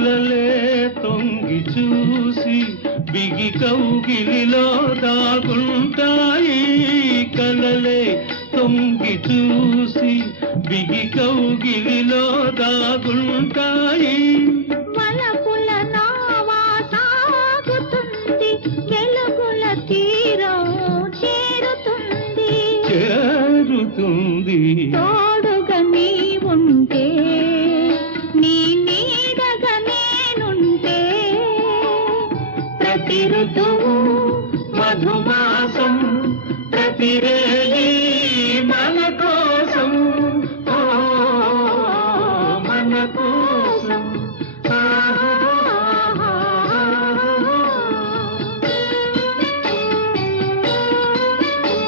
కలలే తొంగి చూసి బిగి కౌగిలిలో దాగుంటాయి కలలే తొంగి చూసి బిగి కౌగిలిలో దాగుంటాయి వలపుల నావా సాగుతుంది వెలుగుల తీరం చేరుతుంది చేరుతుంది తోడుగా నీ ఉంటే నీ నీడగా నేనుంటే ప్రతి ఋతువు మధుమాసం ప్రతిరే